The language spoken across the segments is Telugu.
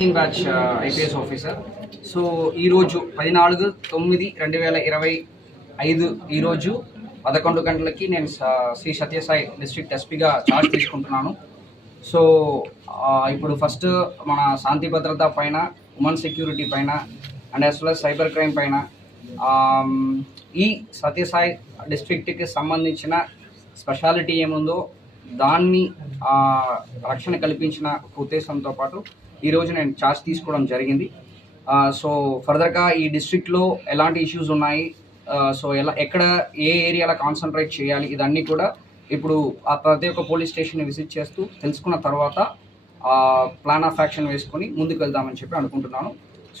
Batch IPS officer. సో ఈరోజు 14/9/2025 ఈరోజు 11 గంటలకి నేను శ్రీ సత్యసాయి డిస్ట్రిక్ట్ ఎస్పీగా ఛార్జ్ తీసుకుంటున్నాను. సో ఇప్పుడు ఫస్ట్ మన శాంతి భద్రత పైన, ఉమెన్ సెక్యూరిటీ పైన and as well as cyber crime పైన ఈ సత్యసాయి డిస్ట్రిక్ట్కి సంబంధించిన స్పెషాలిటీ ఏముందో దాన్ని రక్షణ కల్పించిన ఉద్దేశంతో పాటు ఈరోజు నేను ఛార్జ్ తీసుకోవడం జరిగింది. సో ఫర్దర్గా ఈ డిస్ట్రిక్ట్లో ఎలాంటి ఇష్యూస్ ఉన్నాయి, సో ఎక్కడ ఏ ఏరియాలో కాన్సన్ట్రేట్ చేయాలి, ఇదన్నీ కూడా ఇప్పుడు ఆ ప్రతి ఒక్క పోలీస్ స్టేషన్ని విజిట్ చేస్తూ తెలుసుకున్న తర్వాత ప్లాన్ ఆఫ్ యాక్షన్ వేసుకొని ముందుకు వెళ్దామని చెప్పి అనుకుంటున్నాను.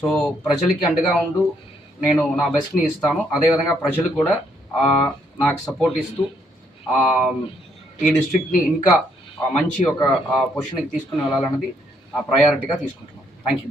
సో ప్రజలకి అండగా ఉంటూ నేను నా బెస్ట్ని ఇస్తాను. అదేవిధంగా ప్రజలు కూడా నాకు సపోర్ట్ ఇస్తూ ఈ డిస్ట్రిక్ట్ని ఇంకా మంచి ఒక పొజిషన్కి తీసుకుని వెళ్ళాలన్నది ప్రయారిటీగా తీసుకుంటున్నాను. Thank you.